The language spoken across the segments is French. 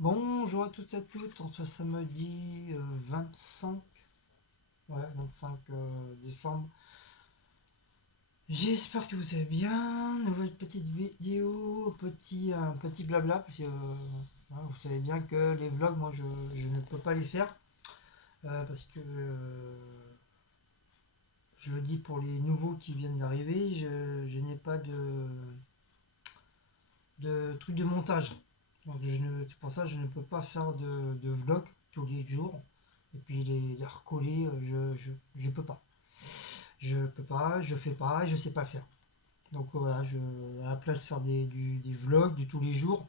Bonjour à toutes et à toutes, en ce samedi 25, ouais, 25 décembre. J'espère que vous allez bien. Nouvelle petite vidéo, un petit blabla, parce que vous savez bien que les vlogs, moi je ne peux pas les faire, parce que je le dis pour les nouveaux qui viennent d'arriver, je n'ai pas de truc de montage. Donc c'est pour ça que je ne peux pas faire de vlog tous les jours. Et puis les recoller, je peux pas. Je peux pas, je fais pas, et je sais pas le faire. Donc voilà, à la place de faire des vlogs de tous les jours,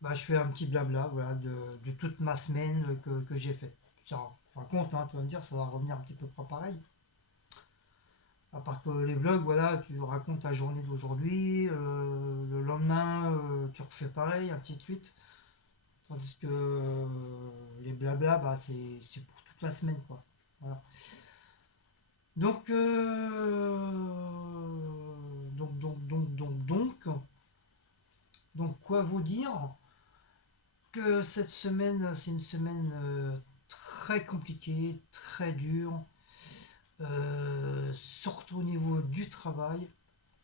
bah, je fais un petit blabla voilà, de toute ma semaine que j'ai fait. Ça raconte, hein, tu vas me dire, ça va revenir un petit peu près pareil. À part que les vlogs, voilà, tu racontes ta journée d'aujourd'hui, le lendemain, tu refais pareil, ainsi de suite. Tandis que les blabla, bah, c'est pour toute la semaine, quoi. Voilà. Donc, donc, quoi vous dire que cette semaine, c'est une semaine très compliquée, très dure, surtout au niveau du travail.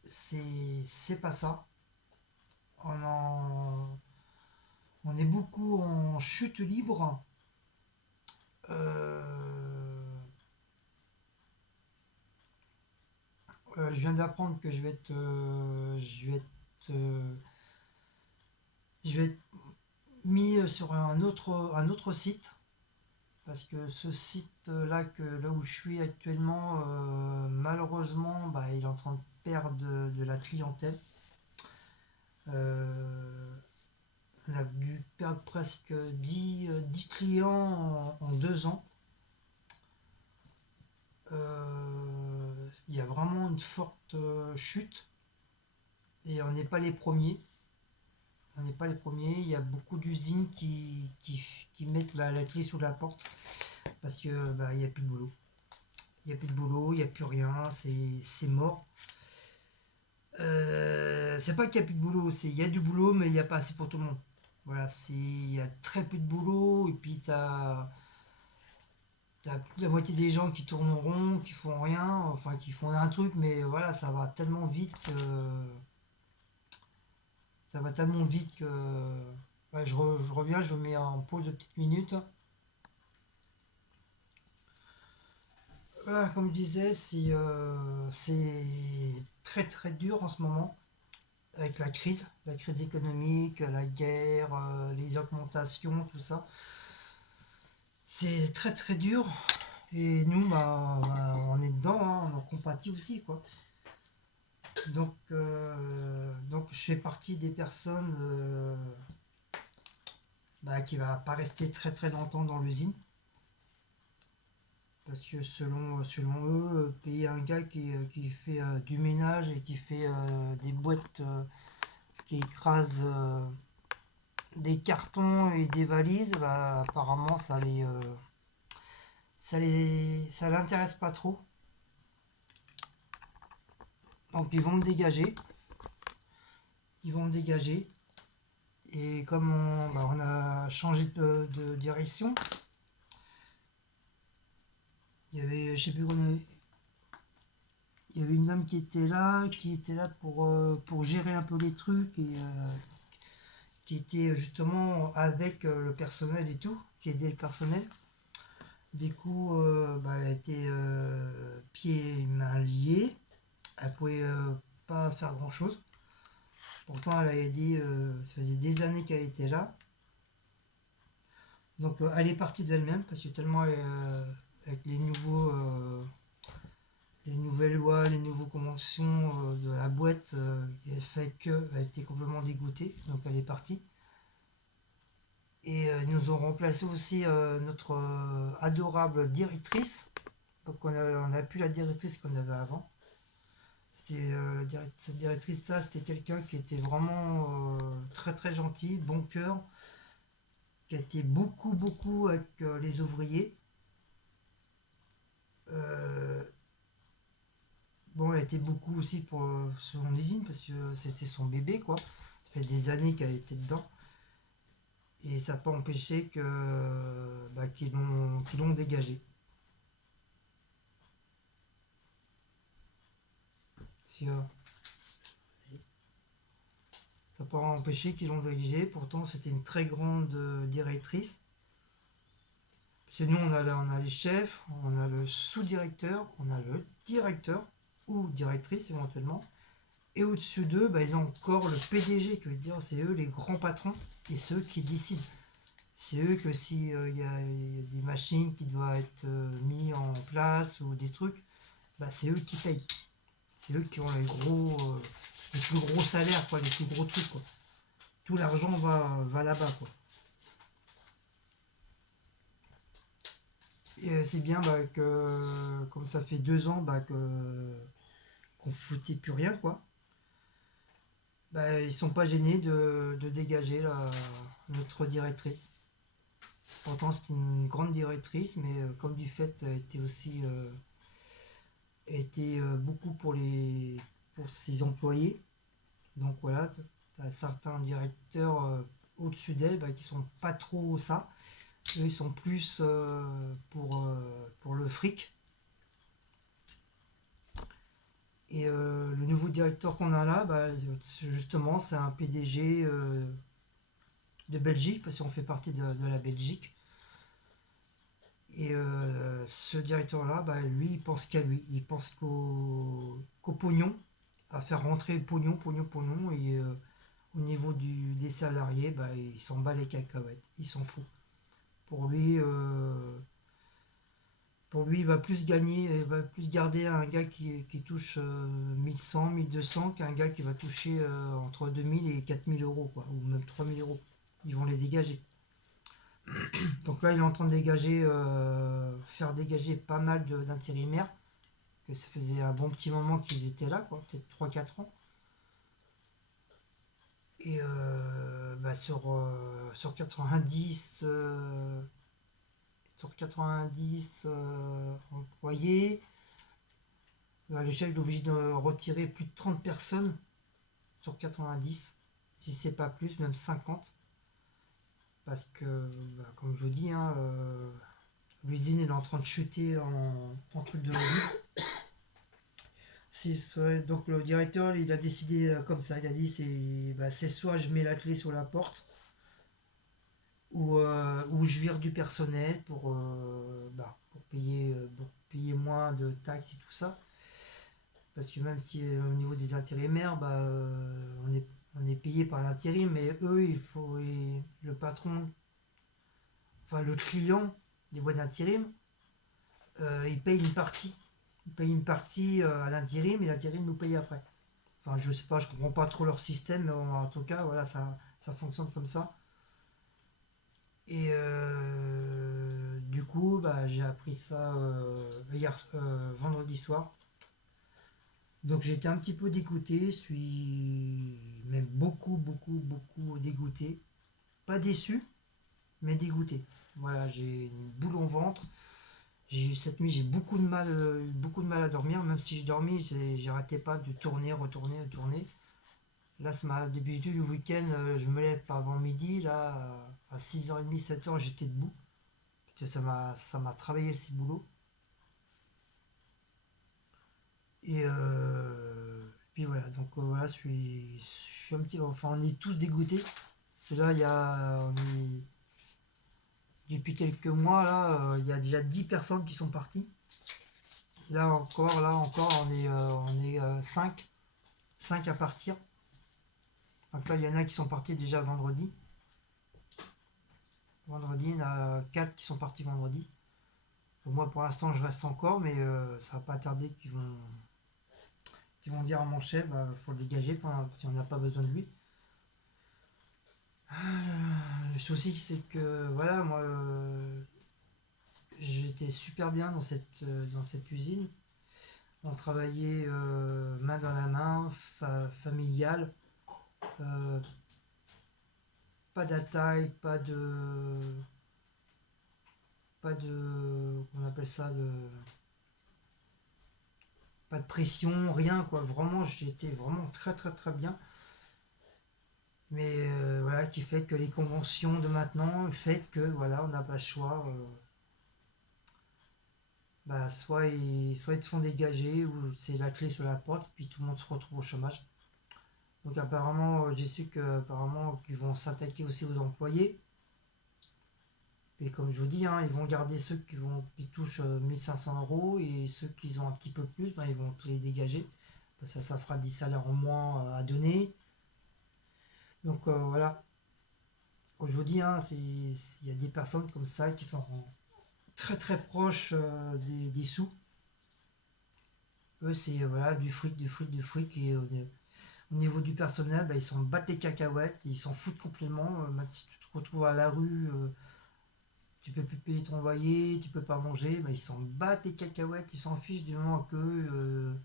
C'est pas ça. On, en- on est beaucoup en chute libre. Euh, je viens d'apprendre que je vais être mis sur un autre site parce que ce site là où je suis actuellement, malheureusement, bah, il est en train de perdre de la clientèle. Euh, on a dû perdre presque 10 clients en 2 ans. Il y a vraiment une forte chute et on n'est pas les premiers. On n'est pas les premiers. Il y a beaucoup d'usines qui mettent la clé sous la porte parce que bah, il n'y a plus de boulot. Il n'y a plus de boulot, il n'y a plus rien, c'est mort. C'est pas qu'il n'y a plus de boulot, il y a du boulot, mais il n'y a pas assez pour tout le monde. Voilà, il y a très peu de boulot, et puis t'as plus de la moitié des gens qui tournent en rond, qui font rien, enfin qui font un truc, mais voilà, ça va tellement vite que. Ouais, je reviens, je me mets en pause de petites minutes. Voilà, comme je disais, c'est très très dur en ce moment avec la crise économique, la guerre, les augmentations, tout ça. C'est très très dur et nous, bah, on est dedans, hein, on en compatit aussi, quoi. Donc je fais partie des personnes bah, qui va pas rester très très longtemps dans l'usine. Parce que selon eux, payer un gars qui fait du ménage et qui fait des boîtes qui écrasent des cartons et des valises, bah, apparemment ça l'intéresse pas trop. Donc ils vont me dégager. Ils vont me dégager. Et comme on a changé de direction, il y avait, je sais plus, il y avait une dame qui était là pour gérer un peu les trucs et qui était justement avec le personnel et tout, qui aidait le personnel. Du coup, bah, elle était pieds et mains liés. Elle pouvait pas faire grand chose. Pourtant, elle avait dit, ça faisait des années qu'elle était là. Donc, elle est partie d'elle-même parce que tellement avec les nouvelles lois, les nouvelles conventions de la boîte, elle fait qu'elle était complètement dégoûtée. Donc, elle est partie. Et ils nous ont remplacé aussi notre adorable directrice. Donc on a plus la directrice qu'on avait avant. Cette directrice-là, c'était quelqu'un qui était vraiment très très gentil, bon cœur, qui a été beaucoup beaucoup avec les ouvriers. Euh, bon, elle était beaucoup aussi pour son usine parce que c'était son bébé quoi. Ça fait des années qu'elle était dedans. Et ça n'a pas empêché qu'ils l'ont dégagé. Si, ça n'a pas empêché qu'ils l'ont dégagé. Pourtant, c'était une très grande directrice. Parce que nous, on a les chefs, on a le sous-directeur, on a le directeur ou directrice éventuellement. Et au-dessus d'eux, ils ont encore le PDG, qui veut dire c'est eux les grands patrons et c'est eux qui décident. C'est eux que si y a des machines qui doivent être mis en place ou des trucs, c'est eux qui payent. C'est eux qui ont les plus gros salaires, quoi, les plus gros trucs, quoi. Tout l'argent va là-bas, quoi. Et c'est bien que, comme ça fait 2 ans qu'on foutait plus rien, quoi. Ils sont pas gênés de dégager notre directrice. Pourtant, c'était une grande directrice, mais comme du fait, elle était beaucoup pour ses employés. Donc voilà, tu as certains directeurs au-dessus d'elle qui sont pas trop ça. Eux, ils sont plus pour le fric. Et le nouveau directeur qu'on a là, justement, c'est un PDG de Belgique, parce qu'on fait partie de la Belgique. Et ce directeur-là, lui, il pense qu'à lui. Il pense qu'au pognon, à faire rentrer le pognon, pognon, pognon. Et au niveau des salariés, il s'en bat les cacahuètes. Il s'en fout. Pour lui, il va plus gagner, il va plus garder un gars qui touche 1100, 1200 qu'un gars qui va toucher entre 2000 et 4000 euros, quoi, ou même 3000 euros. Ils vont les dégager. Donc là, il est en train de faire dégager pas mal d'intérimaires, que ça faisait un bon petit moment qu'ils étaient là, quoi, peut-être 3-4 ans. Et sur 90, employés, le chef est obligé de retirer plus de 30 personnes sur 90, si c'est pas plus, même 50. Parce que, comme je vous dis, hein, l'usine est en train de chuter en truc de vie. Donc le directeur, il a décidé comme ça. Il a dit c'est soit je mets la clé sur la porte, ou je vire du personnel pour payer moins de taxes et tout ça. Parce que même si au niveau des intérimaires, on est payé par l'intérim, mais eux, le patron, enfin le client des boîtes d'intérim, il paye une partie. Il paye une partie à l'intérim et l'intérim nous paye après. Enfin, je sais pas, je comprends pas trop leur système, mais en tout cas, voilà, ça fonctionne comme ça. Et du coup, j'ai appris ça vendredi soir. Donc j'ai été un petit peu dégoûté, je suis même beaucoup, beaucoup, beaucoup dégoûté. Pas déçu, mais dégoûté. Voilà, j'ai une boule au ventre. Cette nuit, j'ai beaucoup de mal à dormir. Même si je dormis, j'arrêtais pas de tourner, retourner, retourner. Là, d'habitude, le week-end, je me lève pas avant midi. Là, à 6h30, 7h, j'étais debout. Parce que ça m'a travaillé le boulot. Et puis voilà, donc voilà, je suis un petit. Enfin, on est tous dégoûtés. Parce que là, depuis quelques mois, là, il y a déjà 10 personnes qui sont parties. Et là encore, on est 5 à partir. Donc là, il y en a qui sont partis déjà vendredi. Vendredi, il y en a 4 qui sont partis vendredi. Donc moi, pour l'instant, je reste encore, mais ça va pas tarder qu'ils vont dire à mon chef, faut le dégager, si on n'a pas besoin de lui. Le souci, c'est que, voilà, moi, j'étais super bien dans cette usine. On travaillait main dans la main, familial. Euh, Pas d'attaque, qu'on appelle ça, pas de pression, rien, quoi. Vraiment, j'étais vraiment très très très bien. Mais voilà, voilà, qui fait que les conventions de maintenant fait que voilà, on n'a pas le choix. Bah, soit ils te font dégager ou c'est la clé sur la porte, puis tout le monde se retrouve au chômage. Donc apparemment, j'ai su que apparemment qu'ils vont s'attaquer aussi aux employés. Et comme je vous dis, hein, ils vont garder ceux qui touchent 1 500 € et ceux qui ont un petit peu plus, ben, ils vont les dégager. Ça fera des salaires en moins à donner. Donc voilà, comme je vous dis, hein, il y a des personnes comme ça qui sont très très proches des sous. Eux, c'est voilà, du fric, du fric, du fric. Et au niveau du personnel, ben, ils s'en battent les cacahuètes, ils s'en foutent complètement. Même si tu te retrouves à la rue, tu peux plus payer ton loyer, tu peux pas manger, ben, ils s'en battent les cacahuètes, ils s'en fichent du moment que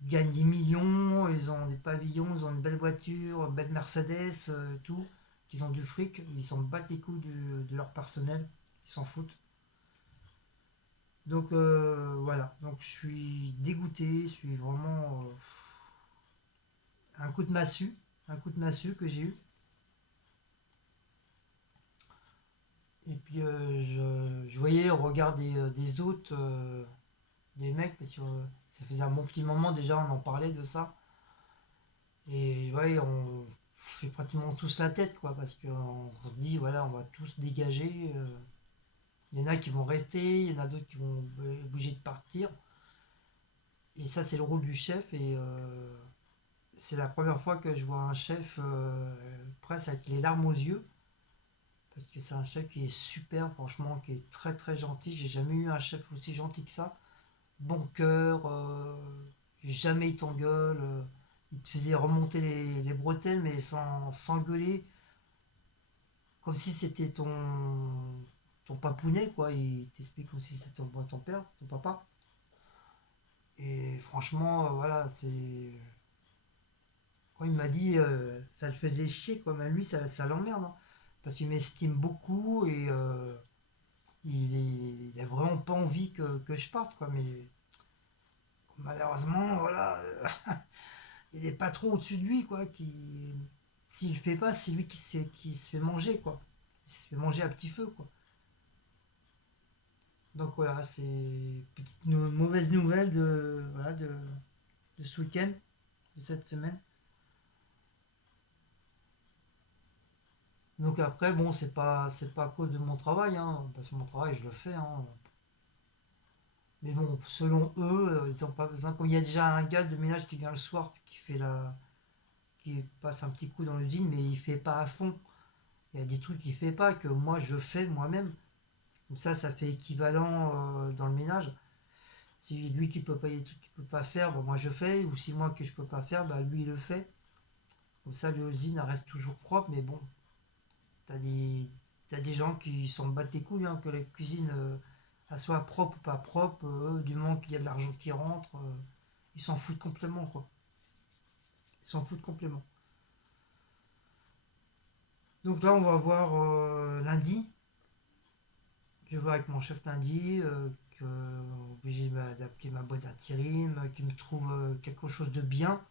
ils gagnent des millions, ils ont des pavillons, ils ont une belle voiture, une belle Mercedes, tout, qu'ils ont du fric, ils s'en battent les couilles de leur personnel, ils s'en foutent. Donc voilà, donc je suis dégoûté, je suis vraiment un coup de massue, un coup de massue que j'ai eu. Et puis je voyais au regard des autres, des mecs, parce que ça faisait un bon petit moment déjà, on en parlait de ça. Et ouais, on fait pratiquement tous la tête, quoi, parce qu'on se dit, voilà, on va tous dégager. Il y en a qui vont rester, il y en a d'autres qui vont être obligés de partir. Et ça, c'est le rôle du chef. Et c'est la première fois que je vois un chef presque avec les larmes aux yeux. Parce que c'est un chef qui est super, franchement, qui est très très gentil. J'ai jamais eu un chef aussi gentil que ça. Bon cœur, jamais il t'engueule. Il te faisait remonter les bretelles, mais sans s'engueuler. Comme si c'était ton papounet, quoi. Il t'explique comme si c'était ton père, ton papa. Et franchement, voilà, c'est. Quand il m'a dit, ça le faisait chier, quoi. Mais lui, ça l'emmerde, hein. Parce qu'il m'estime beaucoup et il a vraiment pas envie que je parte, quoi. Mais malheureusement, voilà, il y a des patrons au-dessus de lui, quoi. S'il le fait pas, c'est lui qui se fait manger, quoi. Il se fait manger à petit feu, quoi. Donc voilà, c'est petite mauvaise nouvelle voilà, de ce week-end, de cette semaine. Donc après, bon, c'est pas à cause de mon travail, hein, parce que mon travail, je le fais, hein. Mais bon, selon eux, ils n'ont pas besoin. Comme il y a déjà un gars de ménage qui vient le soir, qui passe un petit coup dans l'usine, mais il fait pas à fond. Il y a des trucs qu'il fait pas que moi je fais moi-même. Donc ça fait équivalent dans le ménage. Si lui qui peut pas, il y a des trucs qu'il peut pas faire, bah, moi je fais. Ou si moi que je peux pas faire, bah, lui il le fait. Comme ça, l'usine reste toujours propre, mais bon, t'as des, t'as des gens qui s'en battent les couilles, hein, que la cuisine elle soit propre ou pas propre, du moment qu'il y a de l'argent qui rentre, ils s'en foutent complètement, quoi. Ils s'en foutent complètement. Donc là, on va voir lundi. Je vais voir avec mon chef lundi, obligé d'appeler ma boîte d'intérim, qui me trouve quelque chose de bien.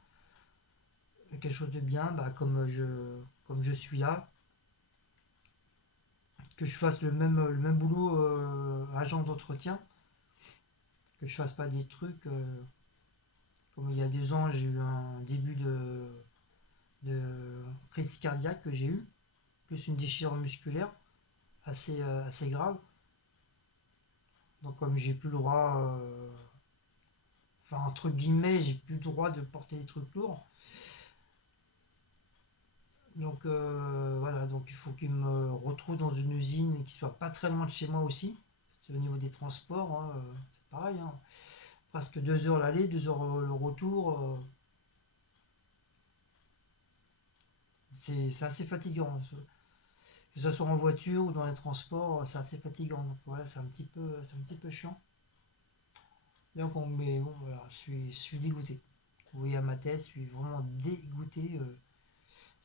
Quelque chose de bien, bah, comme je suis là, que je fasse le même boulot agent d'entretien, que je fasse pas des trucs comme il y a 2 ans, j'ai eu un début de crise cardiaque que j'ai eu, plus une déchirure musculaire assez grave. Donc comme j'ai plus le droit, enfin entre guillemets, j'ai plus le droit de porter des trucs lourds. Donc voilà, donc il faut qu'il me retrouve dans une usine et qu'il soit pas très loin de chez moi aussi. C'est au niveau des transports, hein, c'est pareil, hein. Presque 2 heures l'aller, 2 heures le retour. C'est assez fatigant. Que ce soit en voiture ou dans les transports, c'est assez fatigant. Donc voilà, c'est un petit peu chiant. Donc mais bon, voilà, je suis dégoûté. Vous voyez à ma tête, je suis vraiment dégoûté.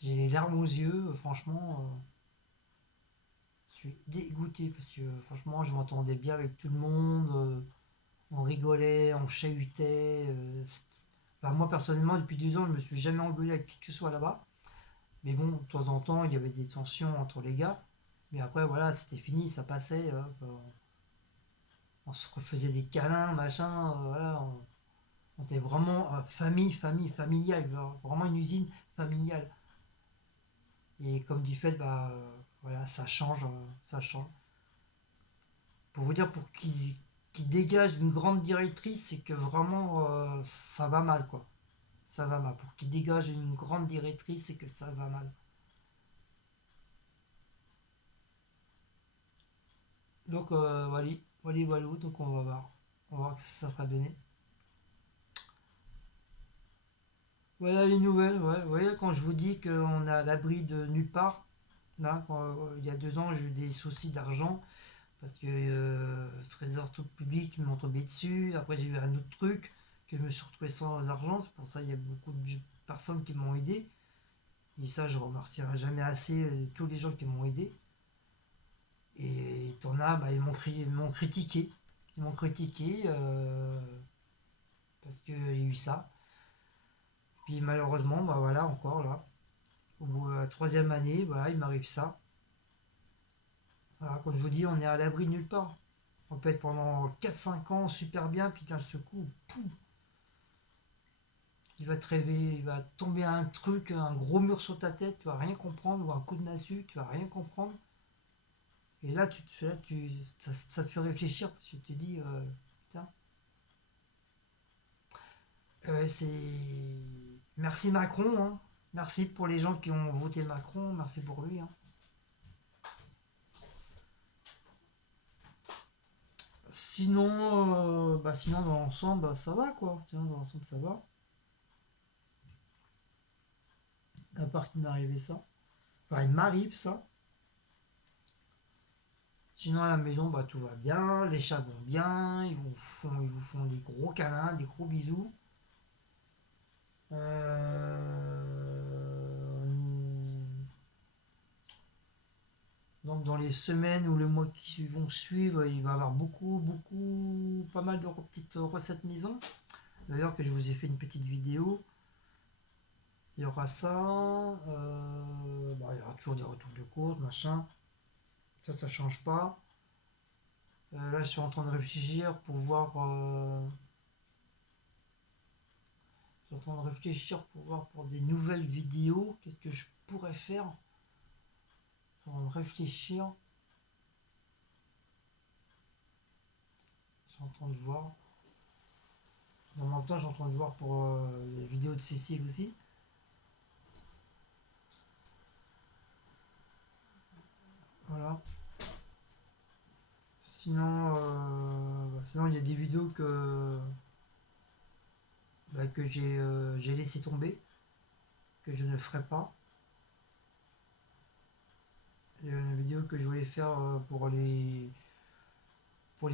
J'ai les larmes aux yeux, franchement. Je suis dégoûté parce que franchement, je m'entendais bien avec tout le monde. On rigolait, on chahutait. Enfin, moi, personnellement, depuis 2 ans, je me suis jamais engueulé avec qui que ce soit là-bas. Mais bon, de temps en temps, il y avait des tensions entre les gars. Mais après, voilà, c'était fini, ça passait. Hop, on se refaisait des câlins, machin. Voilà, on était vraiment familiale. Vraiment une usine familiale. Et comme du fait, bah, voilà, ça change, ça change. Pour vous dire, pour qu'ils dégagent une grande directrice, c'est que vraiment, ça va mal, quoi. Ça va mal. Pour qu'ils dégagent une grande directrice, c'est que ça va mal. Donc, voilà, voilà, donc on va voir. On va voir ce que ça sera donné. Voilà les nouvelles, ouais. Vous voyez, quand je vous dis qu'on est à l'abri de nulle part, là, il y a 2 ans, j'ai eu des soucis d'argent parce que le trésor tout public m'ont tombé dessus. Après, j'ai eu un autre truc que je me suis retrouvé sans argent. C'est pour ça qu'il y a beaucoup de personnes qui m'ont aidé. Et ça, je remercierai jamais assez tous les gens qui m'ont aidé. Et t'en as, bah, ils m'ont critiqué. Ils m'ont critiqué parce qu'il y a eu ça. Puis malheureusement, bah voilà, encore là, au bout de la troisième année, voilà, il m'arrive ça. Voilà, comme je vous dis, on est à l'abri de nulle part. On peut être pendant 4 5 ans super bien, puis d'un seul coup, pouf, il va te rêver, il va tomber un truc, un gros mur sur ta tête, tu vas rien comprendre, ou un coup de massue, tu vas rien comprendre. Et là, ça te fait réfléchir, parce que tu te dis, putain, c'est. Merci Macron, hein. Merci pour les gens qui ont voté Macron, merci pour lui, hein. Sinon, sinon dans l'ensemble, ça va quoi. Sinon dans l'ensemble, ça va. À part qu'il m'arrivait ça. Enfin, il m'arrive ça. Sinon à la maison, bah tout va bien. Les chats vont bien. Ils vous font des gros câlins, des gros bisous. Donc dans les semaines ou les mois qui vont suivre, il va y avoir pas mal de petites recettes maison. D'ailleurs que je vous ai fait une petite vidéo. Il y aura ça. Il y aura toujours des retours de course, machin. Ça change pas. Là, je suis en train de réfléchir pour voir. Je suis en train de réfléchir pour voir pour des nouvelles vidéos. Qu'est-ce que je pourrais faire? Je suis en train de réfléchir. Je suis en train de voir. En même temps, je suis en train de voir pour les vidéos de Cécile aussi. Voilà. Sinon, il y a des vidéos que j'ai laissé tomber, que je ne ferai pas. Il y a une vidéo que je voulais faire pour les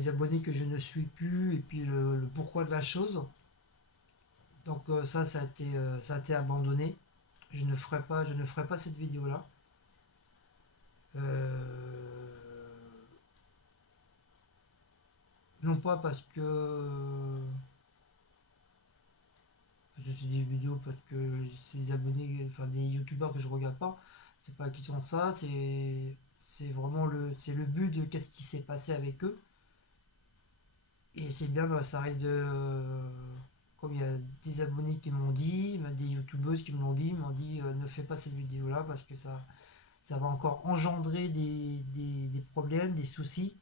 abonnés que je ne suis plus, et puis le pourquoi de la chose. Donc ça a été abandonné. Je ne ferai pas cette vidéo-là. Euh, non pas parce que c'est des vidéos, parce que c'est des abonnés, enfin des youtubeurs que je regarde pas. C'est pas la question de ça, c'est vraiment le but de qu'est-ce qui s'est passé avec eux. Et c'est bien, ça risque comme il y a des abonnés qui m'ont dit, des youtubeuses qui me l'ont dit, m'ont dit ne fais pas cette vidéo là parce que ça va encore engendrer des problèmes, des soucis.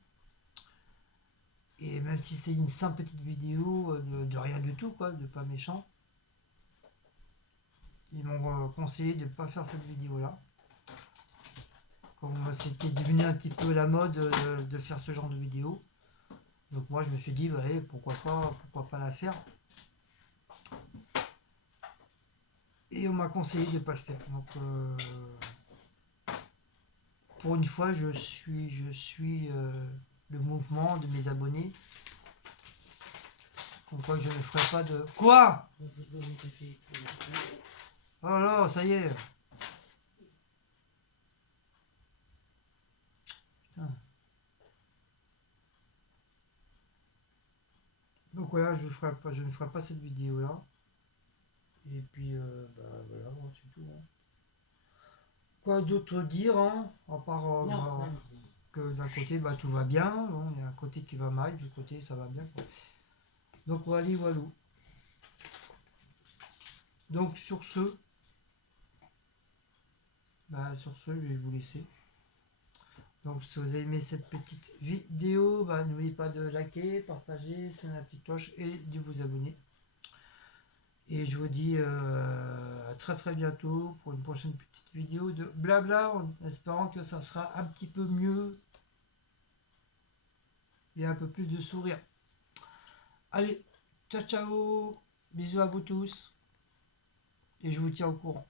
Et même si c'est une simple petite vidéo de rien du tout, quoi, de pas méchant, ils m'ont conseillé de ne pas faire cette vidéo là. Comme c'était devenu un petit peu la mode de faire ce genre de vidéo. Donc moi je me suis dit, ouais, pourquoi pas la faire. Et on m'a conseillé de ne pas le faire. Donc pour une fois, je suis le mouvement de mes abonnés. Comme quoi que je ne ferai pas de. Quoi? Oh là là, ça y est. Putain. Donc voilà, je ne ferai pas cette vidéo là. Et puis voilà, c'est tout, hein. Quoi d'autre dire, hein, à part Non, non, non. que d'un côté tout va bien, bon, il y a un côté qui va mal, du côté ça va bien, quoi. Donc voilà, voilà. Donc sur ce, je vais vous laisser. Donc si vous avez aimé cette petite vidéo, n'oubliez pas de liker, partager, sonner la petite cloche et de vous abonner. Et je vous dis à très très bientôt pour une prochaine petite vidéo de blabla, en espérant que ça sera un petit peu mieux et un peu plus de sourire. Allez, ciao ciao, bisous à vous tous et je vous tiens au courant.